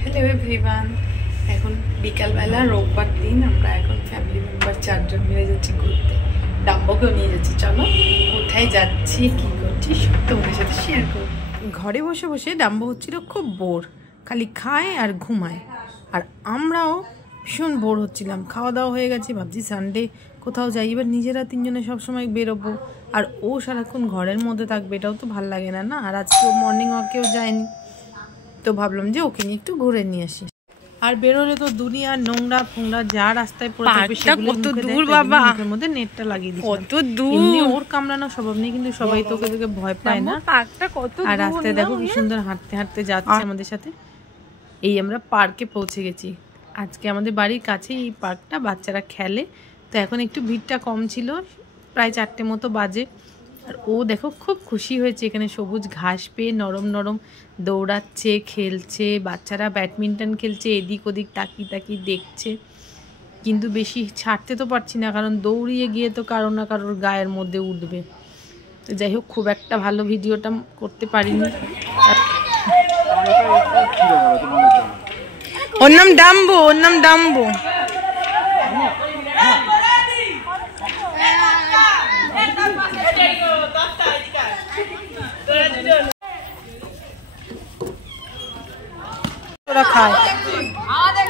Hello everyone, এখন বিকালবেলা রোববার দিন। আমরা এখন ফ্যামিলি মেম্বার 4 জন মিলে যাচ্ছি ঘুরতে। ডাম্বোকেও নিয়ে যাচ্ছি। চলো কোথায় যাচ্ছি, কি করছি সব তোমাদের সাথে শেয়ার করব। ঘরে বসে বসে ডাম্বো হচ্ছিল খুব বোর, খালি খায় আর ঘুমায়। আর আমরাও ভীষণ বোর হচ্ছিলাম। খাওয়া দাওয়া হয়ে গেছে, ভাবছি সানডে কোথাও যাই। এবার নিজেরা 3 জনে সবসময় বেরোবো, আর ও সারাক্ষণ ঘরের মধ্যে থাকবে, এটাও তো ভাল লাগে না না। আর আজকে মর্নিং ওয়াকেও যায়নি, তো ভাবলাম যে ওকে নিয়ে একটু ঘুরে নিয়ে আসি। আর বেরোলে তো দুনিয়ার নোংরা ফোংরা যা রাস্তায় পড়ে থাকবে সেগুলো কত দূর বাবা, মুখের মধ্যে নেটটা লাগিয়ে দিই। কত দূর, এমনি ওর কামড়ানো স্বভাব নেই, কিন্তু সবাই তো ওকে দেখে ভয় পায় না। পার্কটা কত দূর, আর রাস্তায় দেখো কি সুন্দর হাঁটতে হাঁটতে যাচ্ছে আমাদের সাথে। এই আমরা পার্কে পৌঁছে গেছি। আজকে আমাদের বাড়ির কাছেই এই পার্কটা, বাচ্চারা খেলে। তো এখন একটু ভিড়টা কম ছিল, প্রায় 4টে মতো বাজে। আর ও দেখো খুব খুশি হয়েছে এখানে সবুজ ঘাস পেয়ে, নরম নরম দৌড়াচ্ছে, খেলছে। বাচ্চারা ব্যাডমিন্টন খেলছে, এদিক ওদিক তাকিয়ে তাকিয়ে দেখছে। কিন্তু বেশি ছাড়তে তো পারছি না, কারণ দৌড়িয়ে গিয়ে তো কারো না কারোর গায়ের মধ্যে উঠবে। তো যাই হোক, খুব একটা ভালো ভিডিওটা করতে পারিনি। ওর নাম ডাম্বো, ওর নাম ডাম্বো।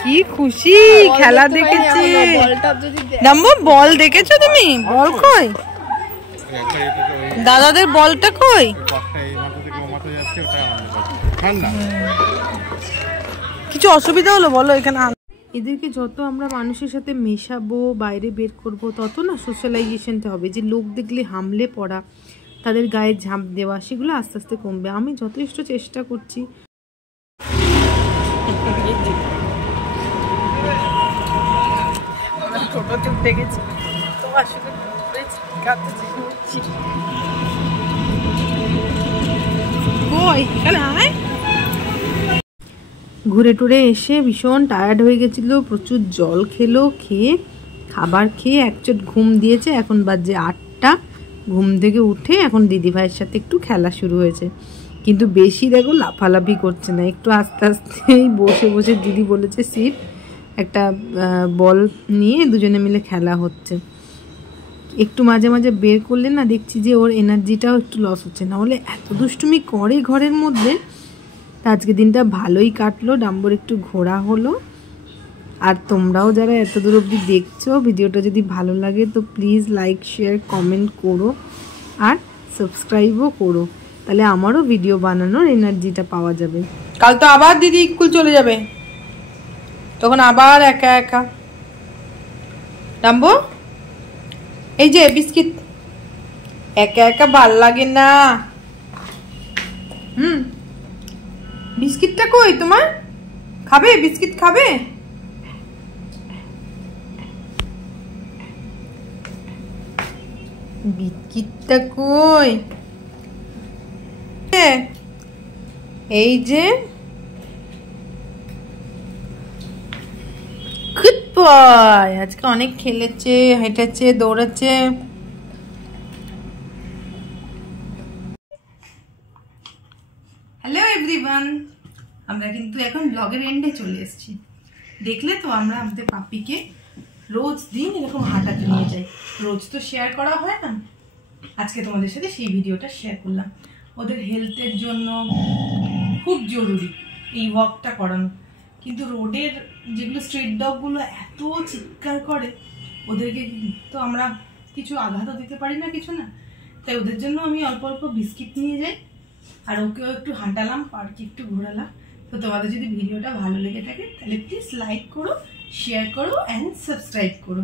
কি খুশি, খেলা দেখেছে। ডাম্বো বল দেখেছো তুমি? বল কই, দাদাদের বলটা কই? কিছু অসুবিধা হলো বলো এখানে? এদেরকে যত আমরা মানুষের সাথে মেশাবো, বাইরে বের করব, তত না সোশ্যালাইজেশনটা হবে। যে লোক দেখলে হামলে পড়া, তাদের গায়ে ঝাঁপ দেওয়া, সেগুলো আস্তে আস্তে কমবে। আমি যথেষ্ট চেষ্টা করছি। দেখেছি তোমার সাথে ঘুরে টুরে এসে ভীষণ টায়ার্ড হয়ে গেছিল, প্রচুর জল খেলো, খেয়ে খাবার খেয়ে একচোট ঘুম দিয়েছে। এখন বাজে 8টা। ঘুম থেকে উঠে এখন দিদিভাইয়ের সাথে একটু খেলা শুরু হয়েছে, কিন্তু বেশি দেখো লাফালাফি করছে না, একটু আস্তে আস্তেই বসে বসে। দিদি বলেছে সিট, একটা বল নিয়ে দুজনে মিলে খেলা হচ্ছে। একটু মাঝে মাঝে বের করলে না দেখছি যে ওর এনার্জিটাও একটু লস হচ্ছে, না হলে এত দুষ্টুমি করে ঘরের মধ্যে। আজকে দিনটা ভালোই কাটলো, ডাম্বোর একটু ঘোরা হলো। আর তোমরাও যারা এত দূর অবধি দেখছো, ভিডিওটা যদি ভালো লাগে তো প্লিজ লাইক শেয়ার কমেন্ট করো, আর সাবস্ক্রাইবও করো, তাহলে আমারও ভিডিও বানানোর এনার্জিটা পাওয়া যাবে। কাল তো আবার দিদি স্কুল চলে যাবে, তখন আবার একা একা। ডাম্বো এই যে বিস্কিট, একা একা ভাল লাগে না। বিস্কিটটা কই তোমার? খাবে বিস্কিট? খাবে? বিস্কিটটা কই? এই যে গুড বয়, আজকে অনেক খেলেছে, হেঁটেছে, দৌড়াচ্ছে। হ্যালো এভরিওয়ান, আমরা কিন্তু এখন ব্লগের এন্ডে চলে এসেছি। দেখলে তো আমরা আমাদের পাপিকে রোজ দিন এরকম হাঁটাতে নিয়ে যাই। রোজ তো শেয়ার করা হয় না, আজকে তোমাদের সাথে সেই ভিডিওটা শেয়ার করলাম। ওদের হেলথের জন্য খুব জরুরি এই ওয়াকটা করানো। কিন্তু রোডের যেগুলো স্ট্রিট ডগগুলো এত চিৎকার করে, ওদেরকে তো আমরা কিছু আঘাতও দিতে পারি না, কিছু না। তাই ওদের জন্য আমি অল্প অল্প বিস্কিট নিয়ে যাই, আর ওকেও একটু হাঁটালাম, পার্কে একটু ঘোরালাম। তো তোমাদের যদি ভিডিওটা ভালো লেগে থাকে তাহলে প্লিজ লাইক করো, শেয়ার করো অ্যান্ড সাবস্ক্রাইব করো।